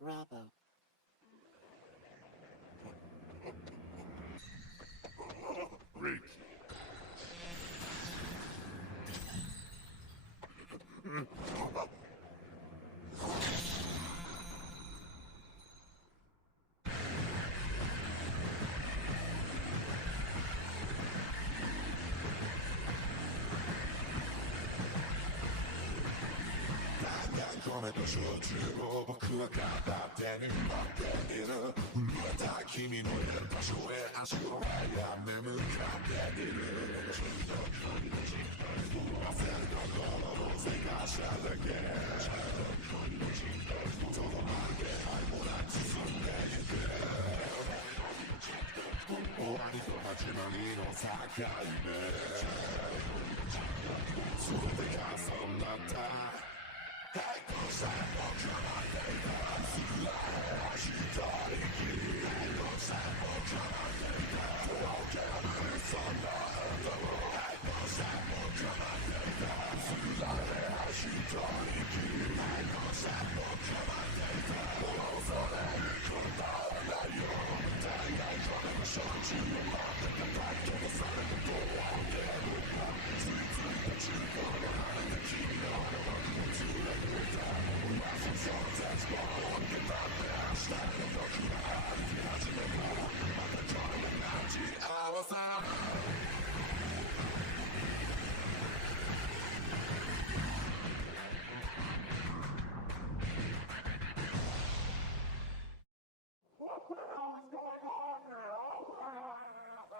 Bravo. Great.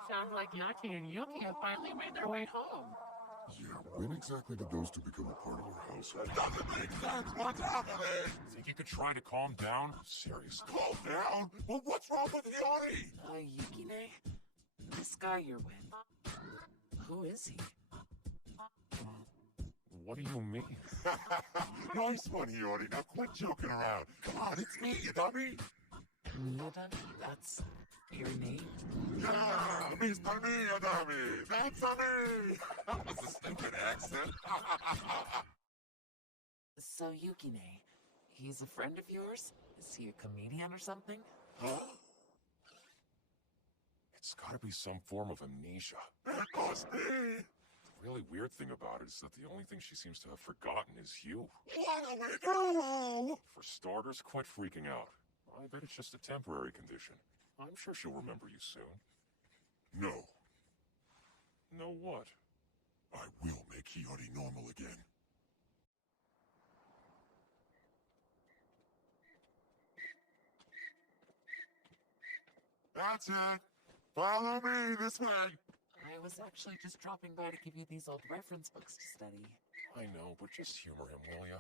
Sounds like Yaki and Yuki have finally made their way home. Yeah, when exactly did those two become a part of our house? It doesn't make sense. What's happening? Think you could try to calm down? Seriously. Calm down. Well, what's wrong with Yori? Yukine? This guy you're with. Who is he? What do you mean? Nice one, Yori. Now quit joking around. Come on, it's me, you dummy. Miyadani? That's your name? Yeah, Mr. Miyadami. That's me. That was a stupid accent. So Yukine, he's a friend of yours? Is he a comedian or something? Huh? It's gotta be some form of amnesia. It must be. The really weird thing about it is that the only thing she seems to have forgotten is you. What do we do? For starters, quit freaking out. I bet it's just a temporary condition. I'm sure she'll remember you soon. No, Know what? I will make Hiyori normal again. That's it. Follow me this way. I was actually just dropping by to give you these old reference books to study. I know, but just humor him, will ya?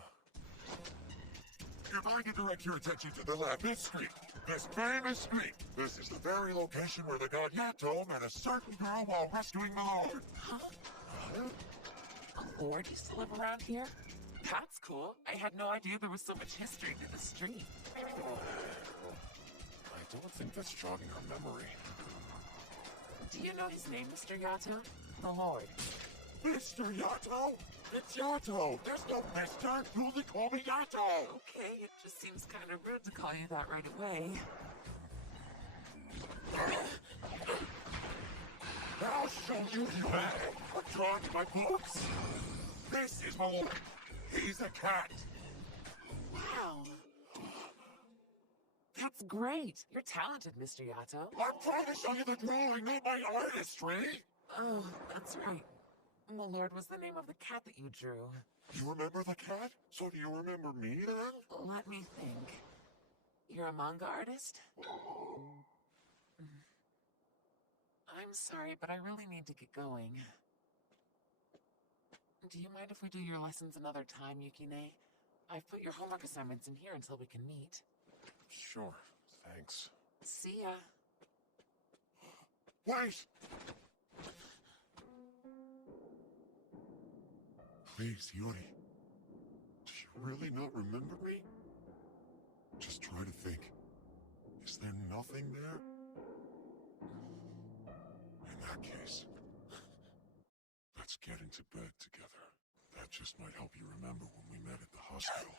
If I can direct your attention to the left, this street, this famous street. This is the very location where the god Yato met a certain girl while rescuing the Lord. Huh? Lord used to live around here? That's cool. I had no idea there was so much history to the street. I don't think that's jogging her memory. Do you know his name, Mr. Yato? The Lord. Mr. Yato? It's Yato. There's no Mr. You only call me Yato. Okay, it just seems kind of rude to call you that right away. I'll show you that. What's wrong with my books? This is my Lord. He's a cat. Wow. That's great. You're talented, Mr. Yato. I'm trying to show you the drawing, not my artistry. Oh, that's right. The Lord was the name of the cat that you drew. You remember the cat? So do you remember me then? Let me think. You're a manga artist? I'm sorry, but I really need to get going. Do you mind if we do your lessons another time, Yukine? I've put your homework assignments in here until we can meet. Sure, thanks. See ya. Wait! Please, Yuri. Do you really not remember me? Just try to think. Is there nothing there? In that case, let's get into bed together. That just might help you remember when we met at the hospital.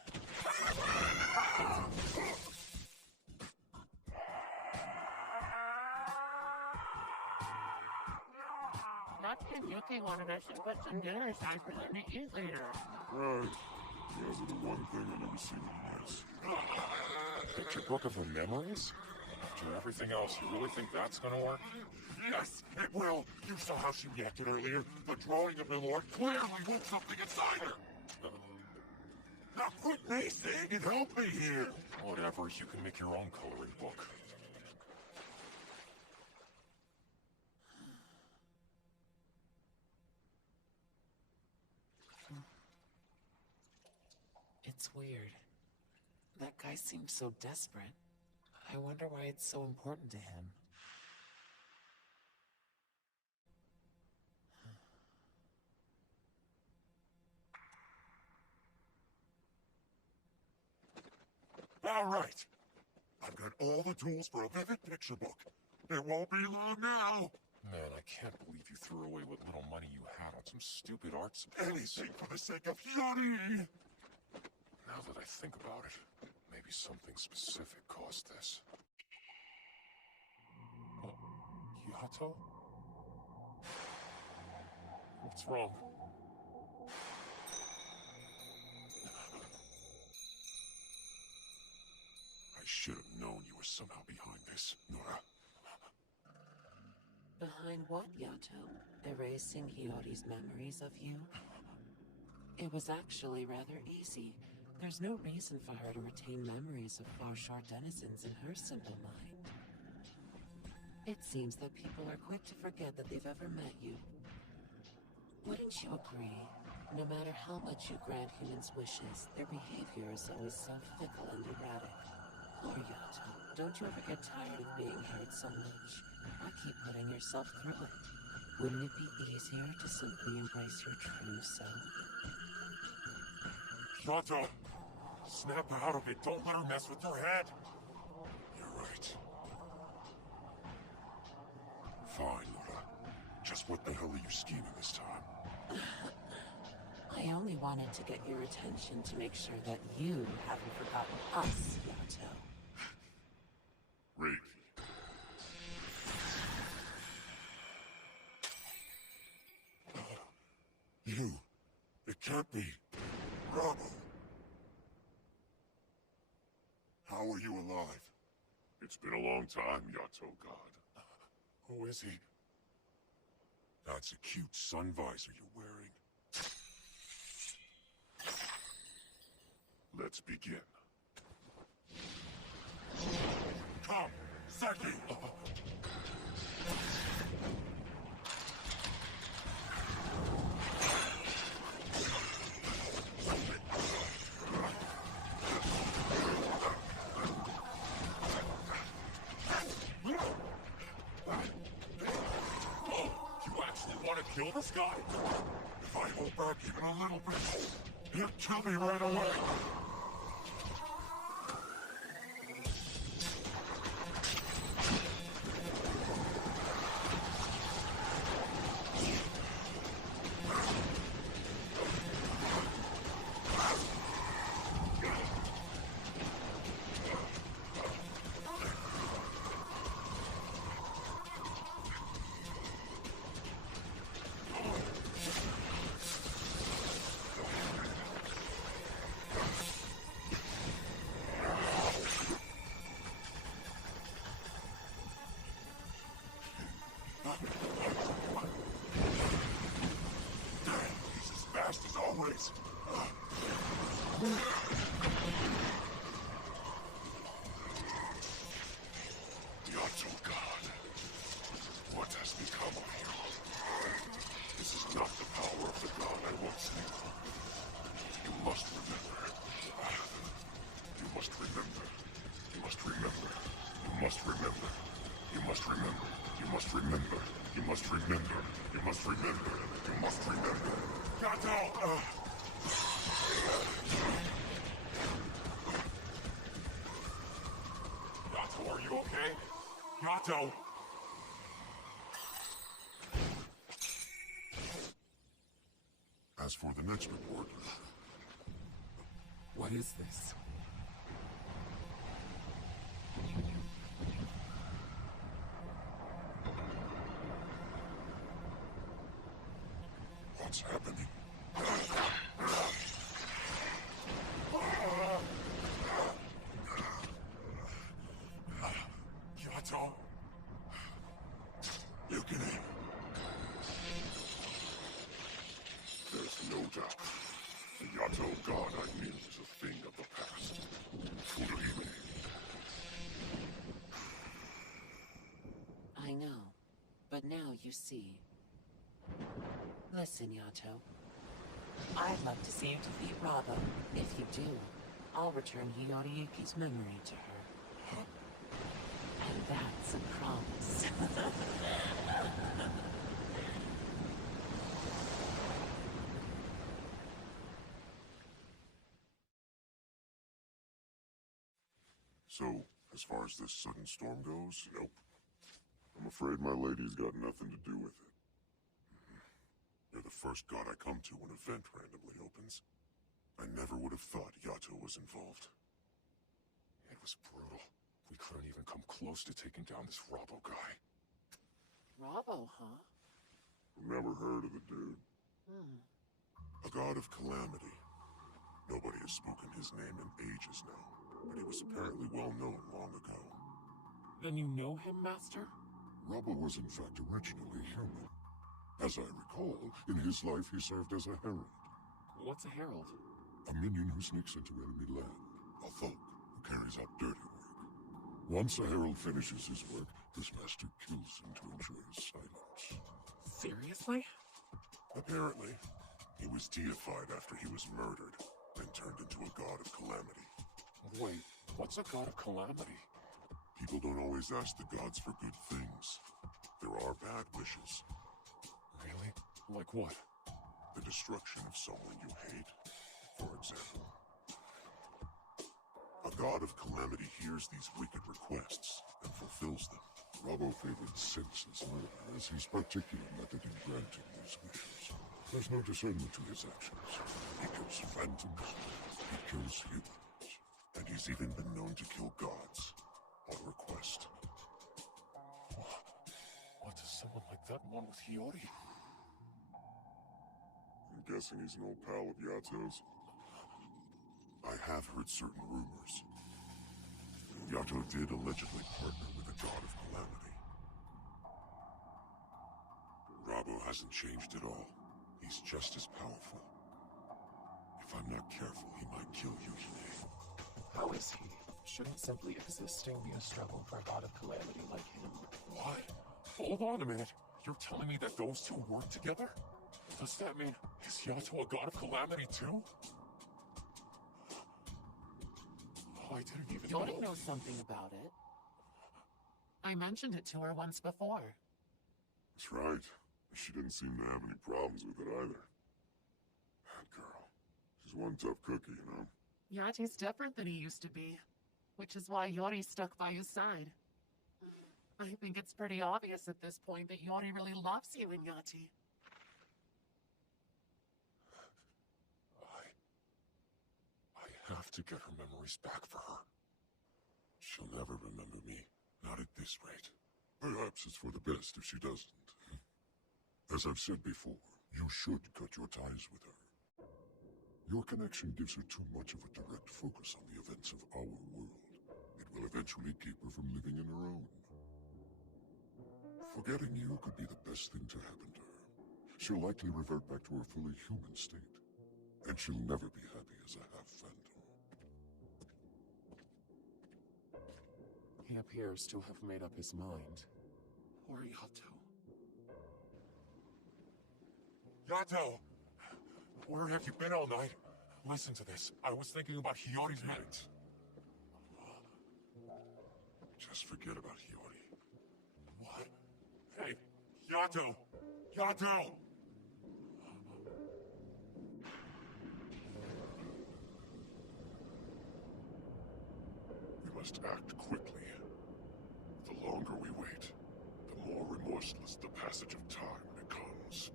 Saki wanted us to put some dinner aside for them to eat later. Right. Yeah, but the one thing I never seem to miss. Picture book of her memories? After everything else, you really think that's gonna work? Yes, it will. You saw how she reacted earlier. The drawing of Milord clearly woke something inside her. Now quit naysaying and help me here. Whatever, you can make your own coloring book. It's weird. That guy seemed so desperate. I wonder why it's so important to him. All right. I've got all the tools for a vivid picture book. It won't be long now. Man, I can't believe you threw away what little money you had on some stupid art supplies. Anything for the sake of Hiyori. Now that I think about it, maybe something specific caused this. Yato? What's wrong? I should have known you were somehow behind this, Nora. Behind what, Yato? Erasing Hiyori's memories of you? It was actually rather easy. There's no reason for her to retain memories of far-shore denizens in her simple mind. It seems that people are quick to forget that they've ever met you. Wouldn't you agree? No matter how much you grant humans' wishes, their behavior is always so fickle and erratic. Poor Yato, don't you ever get tired of being hurt so much? Why keep putting yourself through it? Wouldn't it be easier to simply embrace your true self? Yato, snap out of it. Don't let her mess with your head. You're right. Fine, Nora. Just what the hell are you scheming this time? I only wanted to get your attention to make sure that you haven't forgotten us, Yato. Reiki. You. It can't be. Rabo. How are you alive? It's been a long time, Yato God. Who is he? That's a cute sun visor you're wearing. Let's begin. Come, Seki! You actually want to kill this guy? If I hold back even a little bit, he'll kill me right away. He's as fast as always. Yato God. What has become of you? This is not the power of the god I once knew. You must remember. You must remember. You must remember. You must remember. You must remember. You must remember. You must remember. You must remember. You must remember. Yato! Yato, are you okay? Yato! As for the next report, What is this? god I knew is a thing of the past. Furuhime. I know, but now you see. Listen, Yato. I'd love to see you defeat Rabo. If you do, I'll return Hiyori Yuki's memory to her. And that's a promise. So, as far as this sudden storm goes, nope. I'm afraid my lady's got nothing to do with it. You're the first god I come to when an event randomly opens. I never would have thought Yato was involved. It was brutal. We couldn't even come close to taking down this Rabo guy. Rabo, huh? Never heard of the dude. A god of calamity. Nobody has spoken his name in ages now, but he was apparently well known long ago. Then you know him, Master? Rabo was in fact originally human. As I recall, in his life he served as a herald. What's a herald? A minion who sneaks into enemy land. A thug who carries out dirty work. Once a herald finishes his work, his master kills him to enjoy his silence. Seriously? Apparently, he was deified after he was murdered, then turned into a god of calamity. Wait, what's a god of calamity? People don't always ask the gods for good things. There are bad wishes. Really? Like what? The destruction of someone you hate, for example. A god of calamity hears these wicked requests and fulfills them. Rabo favored senseless murder, as he's particular method in granting these wishes. There's no discernment to his actions. He kills phantoms, he kills humans, and he's even been known to kill gods on request. What does someone like that want with Hiyori? I'm guessing he's an old pal of Yato's. I have heard certain rumors. Yato did allegedly partner with a god of calamity. Rabo hasn't changed at all. He's just as powerful. If I'm not careful, he might kill Yukine. How is he? Shouldn't simply existing be a struggle for a god of calamity like him? What? Hold on a minute. You're telling me that those two work together? Does that mean, is Yato a god of calamity too? I didn't even Yori know. knows something about it. I mentioned it to her once before. That's right. She didn't seem to have any problems with it either. That girl. She's one tough cookie, you know? Yati's different than he used to be, which is why Yori stuck by his side. I think it's pretty obvious at this point that Yori really loves you and Yati. I have to get her memories back for her. She'll never remember me. Not at this rate. Perhaps it's for the best if she doesn't. As I've said before, you should cut your ties with her. Your connection gives her too much of a direct focus on the events of our world. It will eventually keep her from living in her own. Forgetting you could be the best thing to happen to her. She'll likely revert back to her fully human state. And she'll never be happy as a half-phantom. He appears to have made up his mind. Poor Yato. Yato! Where have you been all night? Listen to this. I was thinking about Hiyori's night. Just forget about Hiyori. What? Hey, Yato! Yato! We must act quickly. The longer we wait, the more remorseless the passage of time becomes.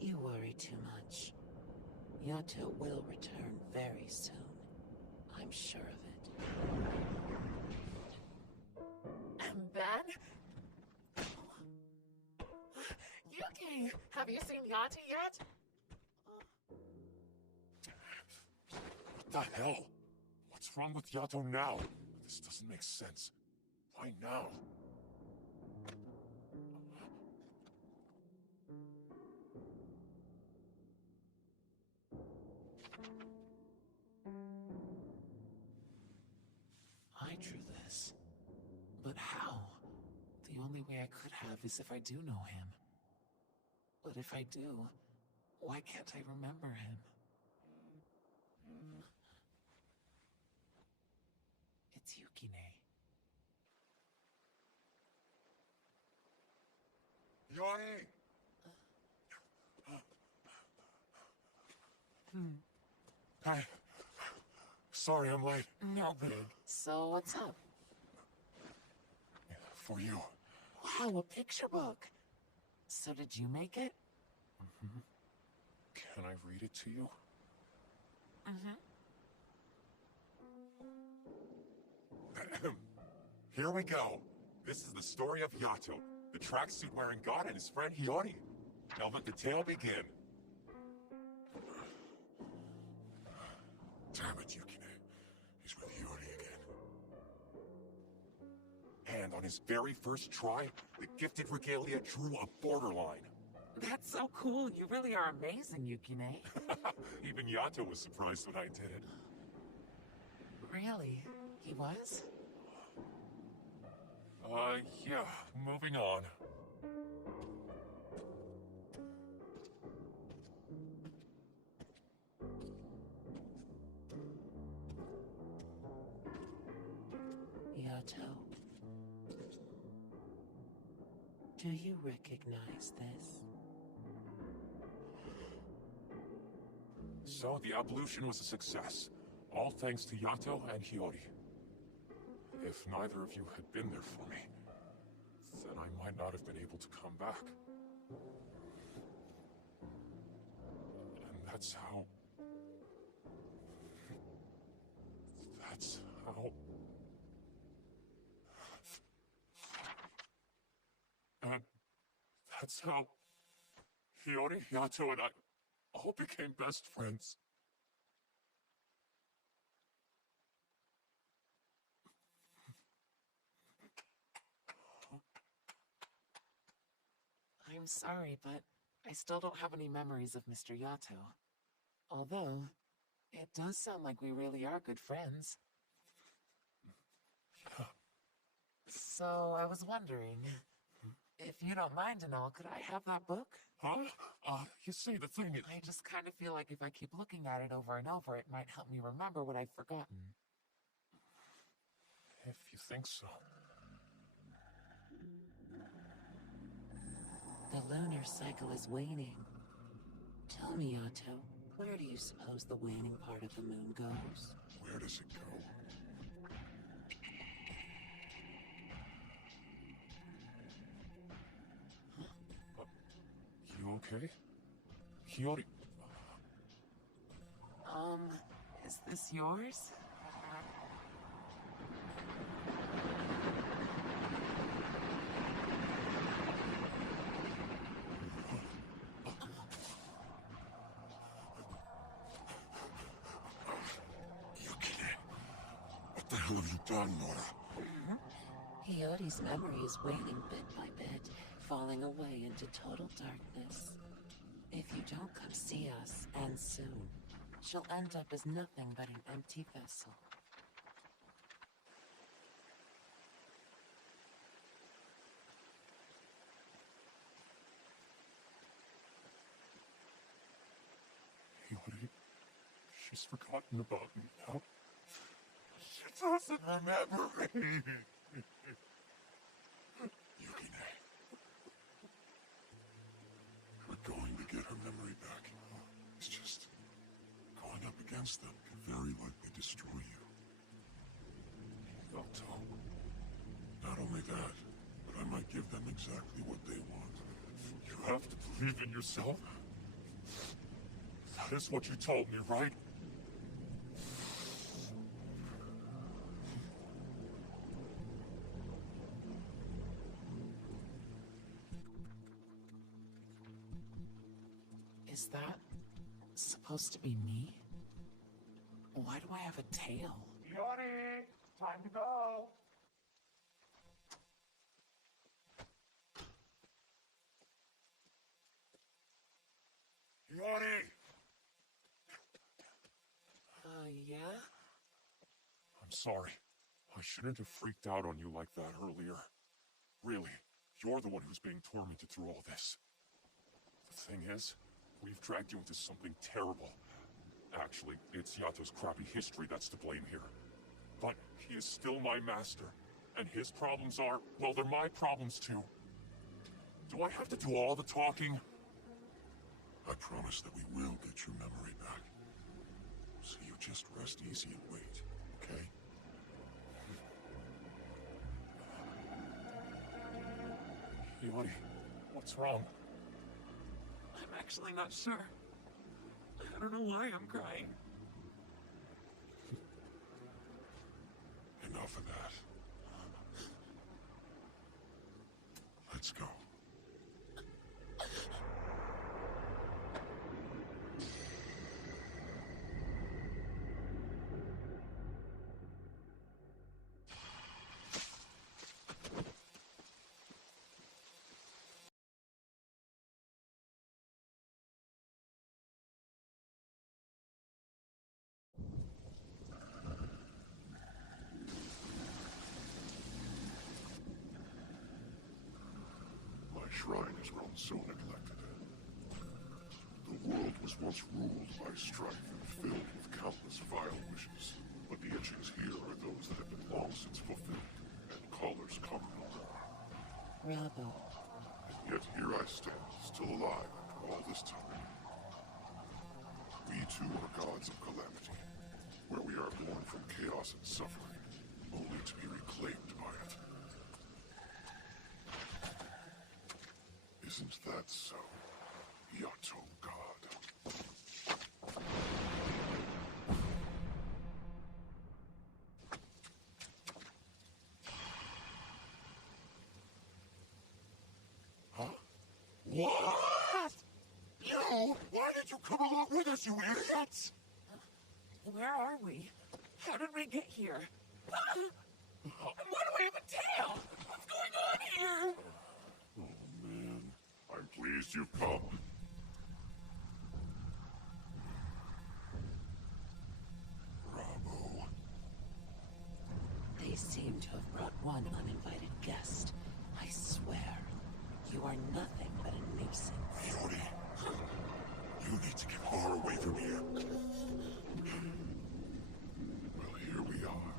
You worry too much. Yato will return very soon. I'm sure of it. And then? Yuki! Have you seen Yati yet? What the hell? What's wrong with Yato now? This doesn't make sense. Why now? only way I could have is if I do know him. But if I do, why can't I remember him? It's Yukine. Yori! Hi. Sorry I'm late. No big. So what's up? For you. Wow, a picture book. So did you make it? Can I read it to you? Here we go. This is the story of Yato, the tracksuit-wearing god and his friend Hiyori. Now let the tale begin. Damn it, Yukine. He's with Hiyori again. And on his very first try, the gifted regalia drew a borderline. That's so cool. You really are amazing, Yukine. Even Yato was surprised when I did it. Really? He was? Yeah, moving on. Yato. Do you recognize this? So the evolution was a success, all thanks to Yato and Hiyori. If neither of you had been there for me, then I might not have been able to come back. And that's how... That's how Hiyori, Yato, and I all became best friends. I'm sorry, but I still don't have any memories of Mr. Yato. Although, it does sound like we really are good friends. Yeah. So, I was wondering, if you don't mind and all, could I have that book? Huh? You see, the thing is... I just kind of feel like if I keep looking at it over and over, it might help me remember what I've forgotten. If you think so. The lunar cycle is waning. Tell me, Yato, where do you suppose the waning part of the moon goes? Where does it go? You okay? Hiyori... Is this yours? Yukine, what the hell have you done, Nora? Hiyori's memory is waning bit by bit, falling away into total darkness. If you don't come see us, and soon, she'll end up as nothing but an empty vessel. Hiyori... She's forgotten about me now. She doesn't remember me. Yukine. We're going to get her memory back. It's just... going up against them can very likely destroy you. Yato... Not only that, but I might give them exactly what they want. You have to believe in yourself. That is what you told me, right? Is that supposed to be me? Why do I have a tail? Hiyori, time to go. Hiyori! Yeah? I'm sorry. I shouldn't have freaked out on you like that earlier. Really. You're the one who's being tormented through all this. The thing is, we've dragged you into something terrible. Actually, it's Yato's crappy history that's to blame here. But he is still my master. And his problems are, well, they're my problems too. Do I have to do all the talking? I promise that we will get your memory back. So you just rest easy and wait, okay? Hiyori, what's wrong? I'm actually not sure. I don't know why I'm crying. Enough of that. Let's go. My shrine has grown so neglected. The world was once ruled by strife and filled with countless vile wishes. But the etchings here are those that have been long since fulfilled, and callers conquered. Rabo, And yet here I stand, still alive after all this time. We too are gods of calamity, where we are born from chaos and suffering, only to be reclaimed by it. Isn't that so, Yato God? Huh? What? You? Why did you come along with us, you idiots? Where are we? How did we get here? And what do we even tell? What's going on here? Oh man, I'm pleased you've come. Bravo. they seem to have brought one uninvited guest. I swear, you are nothing but a nuisance. Hiyori, you need to get far away from here. Well, here we are.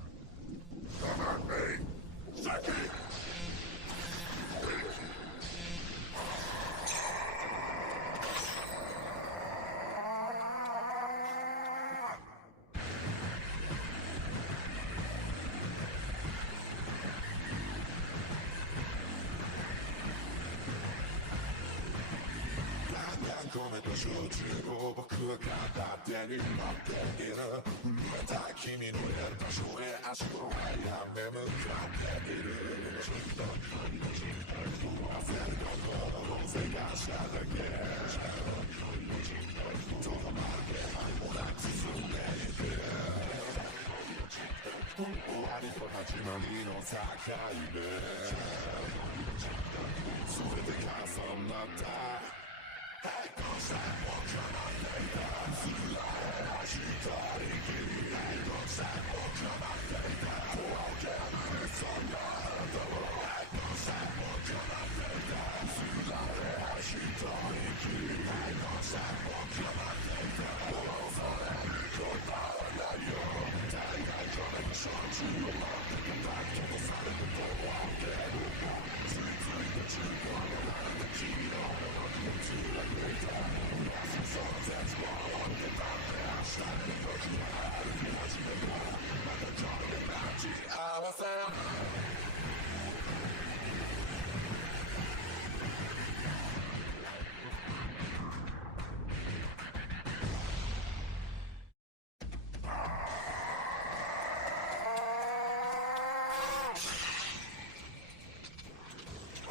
Come on, May. Saki! come piaciuto僕が勝手に待っているまた君のいる場所へ足を速め向かっている溢れる心をせかしただけとどまってもなく進んでいく終わりと始まりの境目全てがそんなった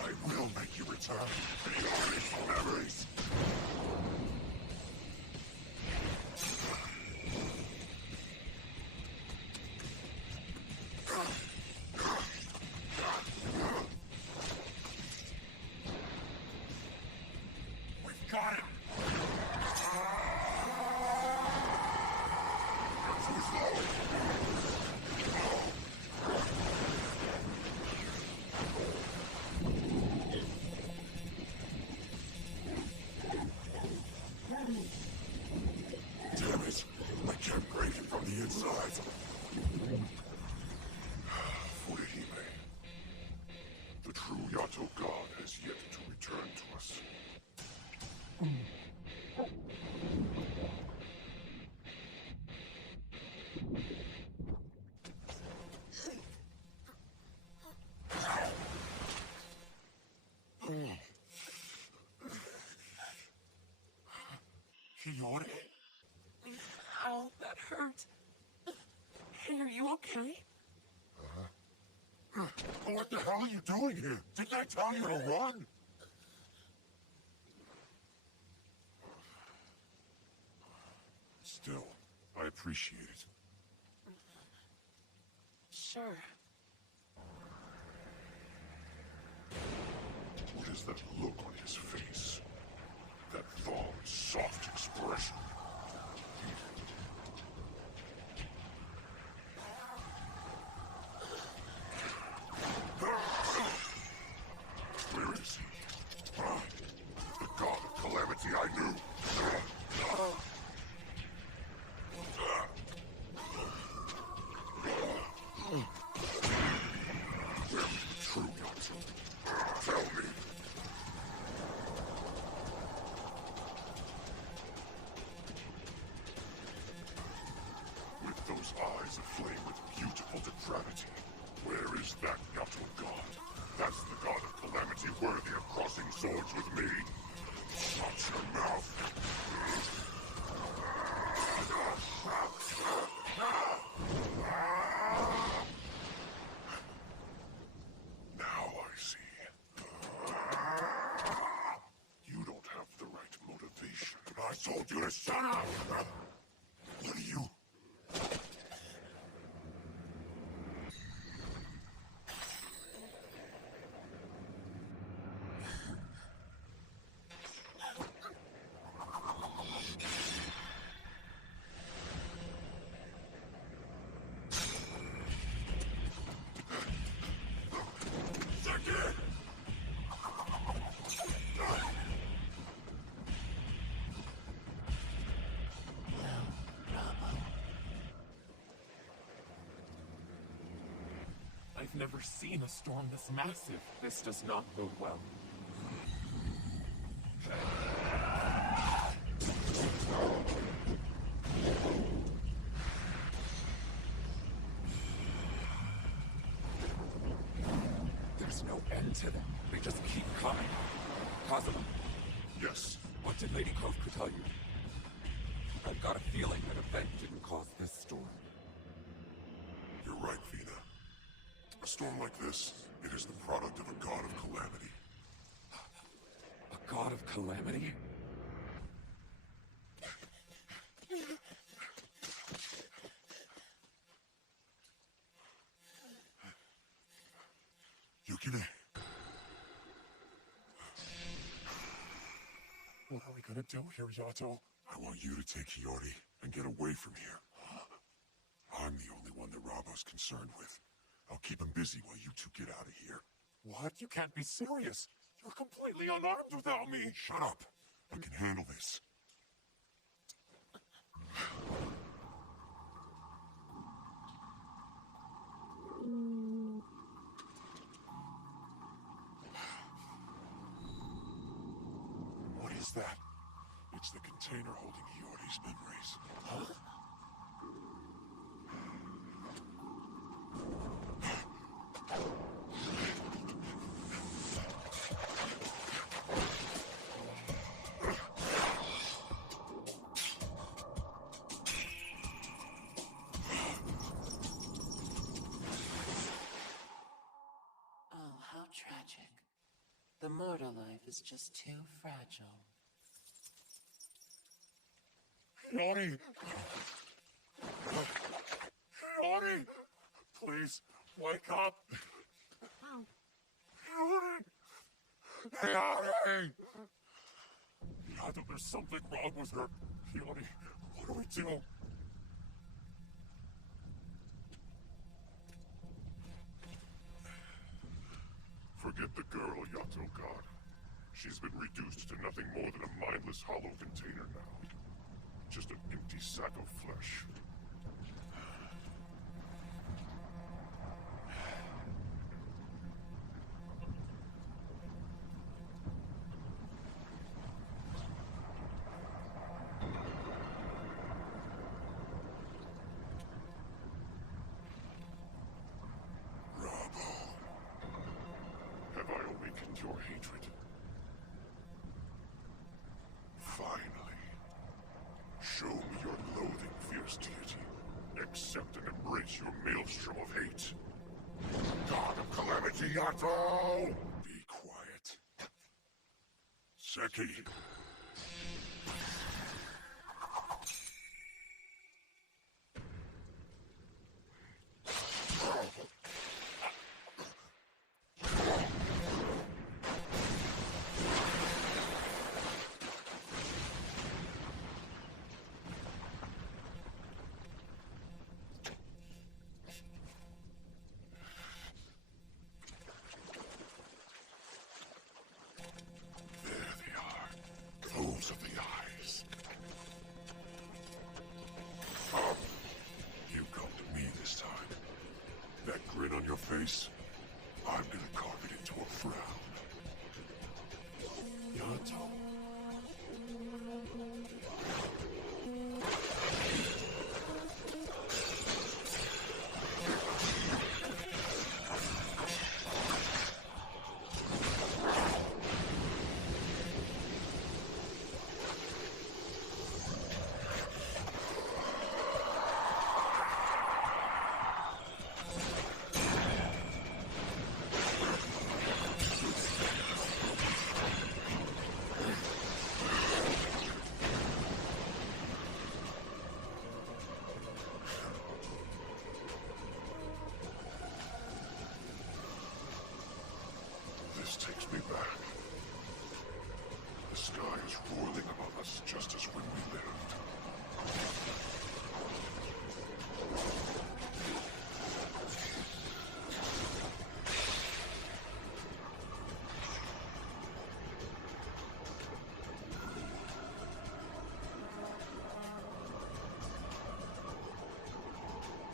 I will make you return to your original memories. We've got it! Too slow! inside. Furihime. The true Yato god has yet to return to us. Hiyori? Ow, that hurt. Hey, are you okay? What the hell are you doing here? Didn't I tell you to run? Still, I appreciate it. Sure. What is that look on his face? That fond, soft expression. Where is he? The god of calamity I knew. Where is the true Yato? Tell me. With those eyes aflame with beautiful depravity, where is that Yato god? That's the god of calamity worthy of crossing swords with me. Shut your mouth. Now I see. You don't have the right motivation. I told you to shut up! What are you? I've never seen a storm this massive. This does not bode well. There's no end to them. They just keep coming. Kazuma, Yes. what did Lady Croft tell you? I've got a feeling that event didn't cause this storm. You're right, Vina. A storm like this, it is the product of a god of calamity. A god of calamity? Yukine, What are we gonna do here, Yato? I want you to take Hiyori and get away from here. I'm the only one that Rabo's concerned with. I'll keep him busy while you two get out of here. What? You can't be serious. You're completely unarmed without me. Shut up! I can handle this. What is that? It's the container holding Hiyori's memories. Huh? Oh, how tragic. The mortal life is just too fragile. Hiyori! Hiyori! Please, wake up! Hiyori! Hiyori! Yato, there's something wrong with her. Hiyori, what do we do? Forget the girl, Yato God. She's been reduced to nothing more than a mindless hollow container now. Just an empty sack of flesh. embrace your maelstrom of hate. God of Calamity, Yato! Be quiet. Seki. There they are. Those are the eyes. You come to me this time. That grin on your face, I'm gonna carve it into a frown. Yato. This takes me back. The sky is roiling above us just as when we lived.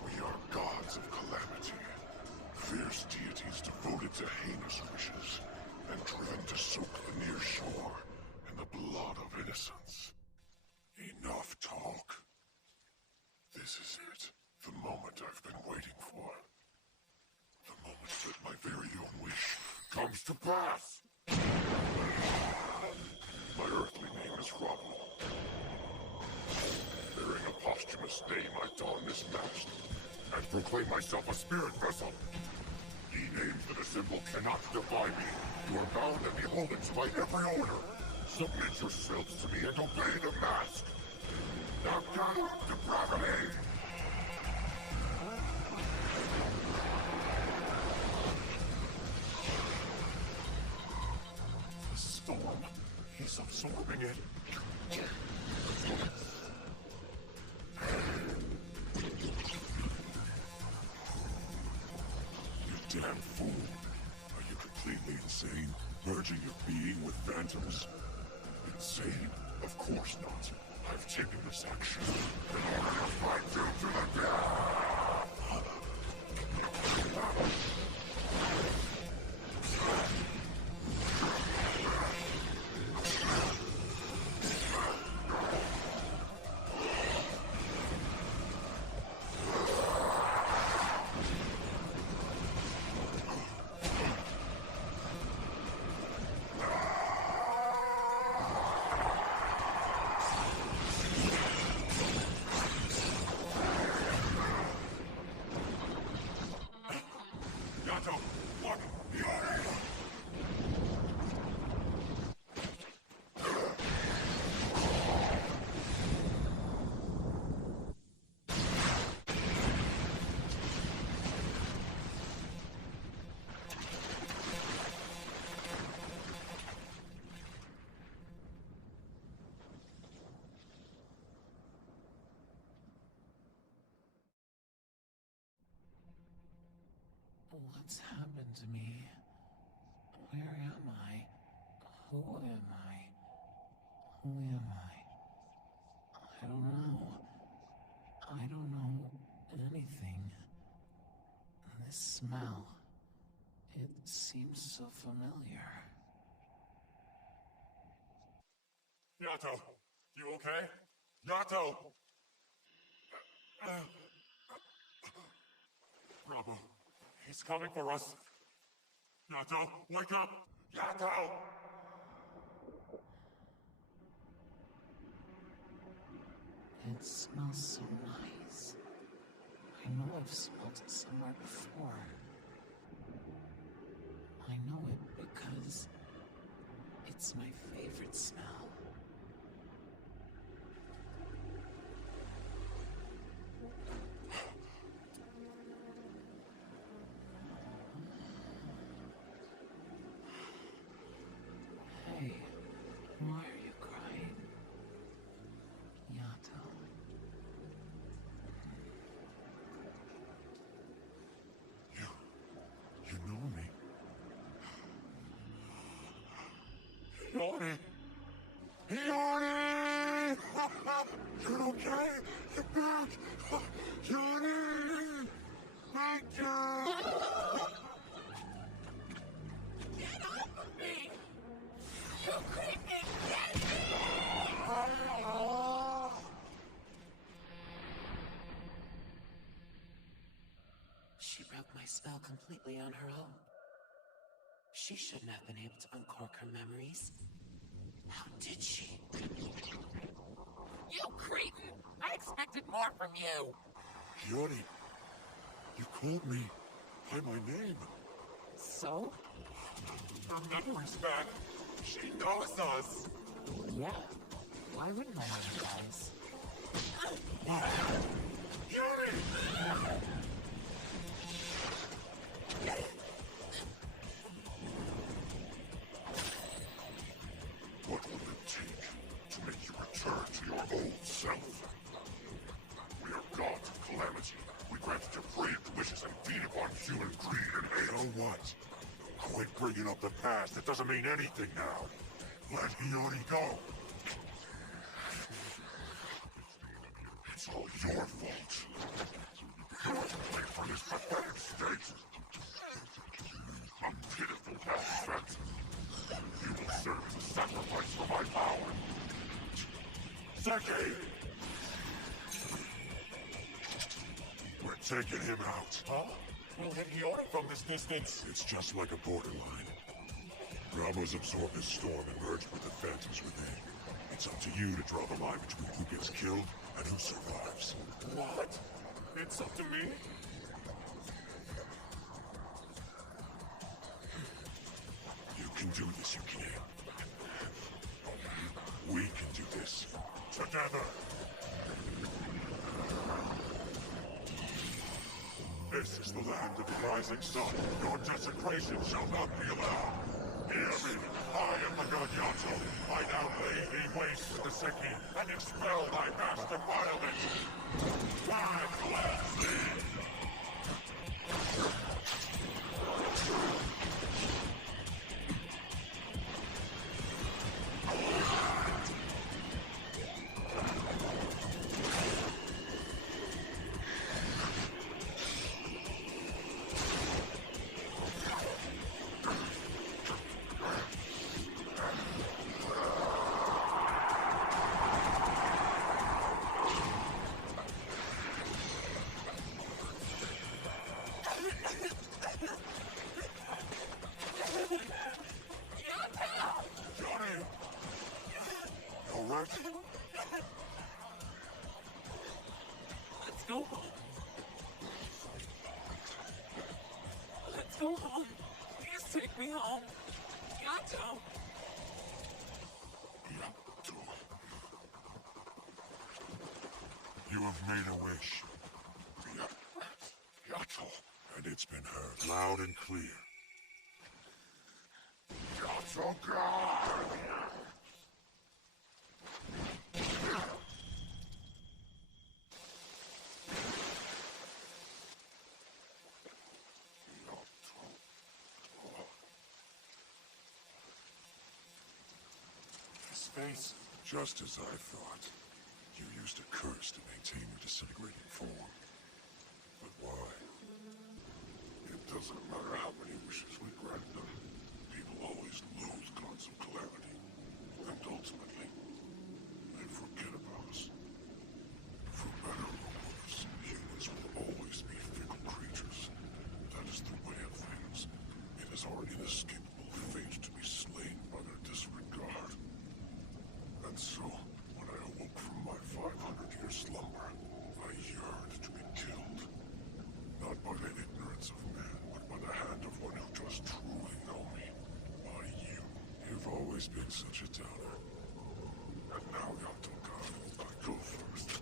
We are gods of calamity. Fierce deities devoted to heinous wishes, and driven to soak the near shore in the blood of innocence. Enough talk. This is it. The moment I've been waiting for. The moment that my very own wish comes to pass. My earthly name is Rabu. Bearing a posthumous name, I don this mask and proclaim myself a spirit vessel. Ye names that assemble cannot defy me. You are bound and beholden to my every order. Submit yourselves to me and obey the mask. Knock down depravity! The storm is absorbing it. You damn fool. Are you completely insane? Merging your being with phantoms? Insane? Of course not. I've taken this action in order to fight you to the death! Yato, what? What's happened to me? Where am I? Who am I? Who am I? I don't know. I don't know anything. This smell. It seems so familiar. Yato, you okay? Yato! Rabu, he's coming for us. Yato, wake up! Yato! It smells so nice. I know I've smelled it somewhere before. I know it because it's my favorite smell. Hey, why are you crying? Yato. You know me. Yori! Yori! You're okay? You're back! Yori! Thank you! Get off of me! You creepy bitch! She broke my spell completely on her own. She shouldn't have been able to uncork her memories. How did she? You cretin! I expected more from you! Yori, you called me by my name. So? Her memory's back. She knows us. Yeah. Why wouldn't I know you guys? Yuri! What will it take to make you return to your old self? We are gods of calamity. We granted depraved wishes and feed upon human greed and hate. So what? Quit bringing up the past. It doesn't mean anything now. Let Hiyori go. It's all your fault. For this pathetic state. A pitiful death threat. You will serve as a sacrifice for my power. Seki! We're taking him out. Huh? We'll hit Hiyori from this distance. It's just like a borderline. Ramos absorbed the storm and merged with the phantoms within. It's up to you to draw the line between who gets killed and who survives. What? It's up to me? You can do this, Yukine. We can do this. Together. This is the land of the rising sun. Your desecration shall not be allowed. Hear me. I am the god Yato. I now lay thee waste with the Seki and expel thy vast defilement. I cleanse thee. Johnny! All right? Let's go home. Let's go home. Please take me home. Yato. You have made a wish. Yato. And it's been heard loud and clear. Yato God! His face, just as I thought. You used a curse to maintain your disintegrating form. But why? It doesn't matter how many wishes we grant them. People always lose gods of calamity. And ultimately, they forget about us. For better or worse, humans will always be fickle creatures. That is the way of things. It is our inescapable fate to be slain by their disregard. And so, when I awoke from my 500-year slumber, I yearned to be killed. always been such a downer. And now, Yatoka, I go first.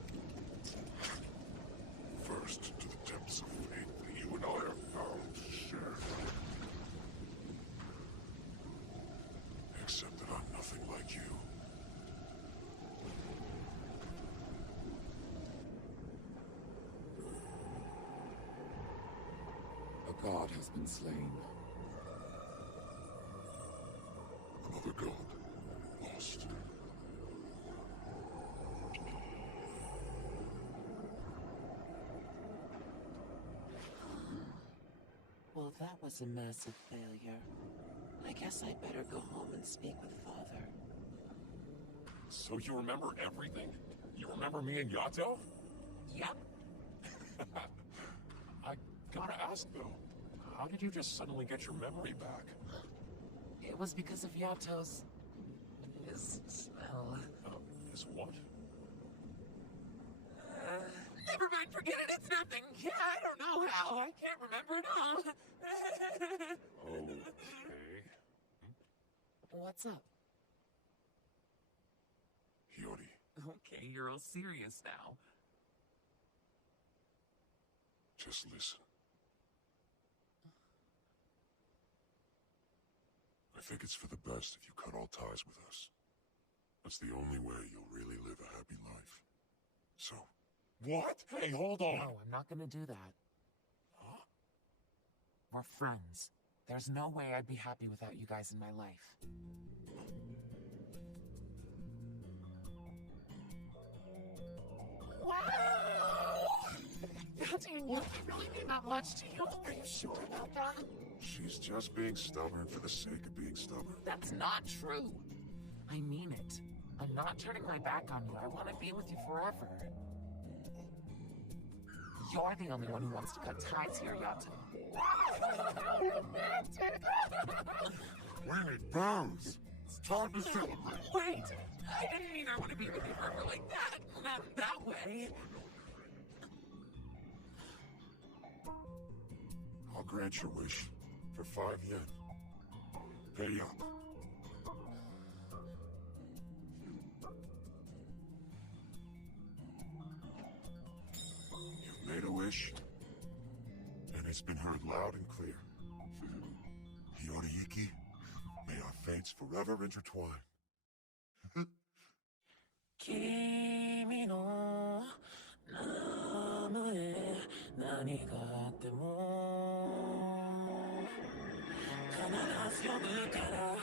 First to the depths of faith that you and I are bound to share. Except that I'm nothing like you. A god has been slain. Another god. Lost. Well, that was a massive failure. I guess I'd better go home and speak with Father. So you remember everything? You remember me and Yato? Yep. I gotta ask though, how did you just suddenly get your memory back? It was because of Yato's... his spell. Is what? Never mind, forget it, it's nothing. Yeah, I don't know how. I can't remember it all. Okay. What's up? Hiyori, Okay, you're all serious now. just listen. I think it's for the best if you cut all ties with us. That's the only way you'll really live a happy life. So, What? Hey, hold on. No, I'm not gonna do that. We're friends. There's no way I'd be happy without you guys in my life. Wow! Damn, you really mean that much to you? Are you sure about that? she's just being stubborn for the sake of being stubborn. That's not true. I mean it. I'm not turning my back on you. I want to be with you forever. You're the only one who wants to cut ties here, Yato. When it burns, it's time to celebrate. Wait! I didn't mean I want to be with you forever like that. Not that way. I'll grant your wish for 5 yen. Pay up. You've made a wish, and it's been heard loud and clear. Hiyori-iki, may our fates forever intertwine. 君の名前何があっても必ず呼ぶから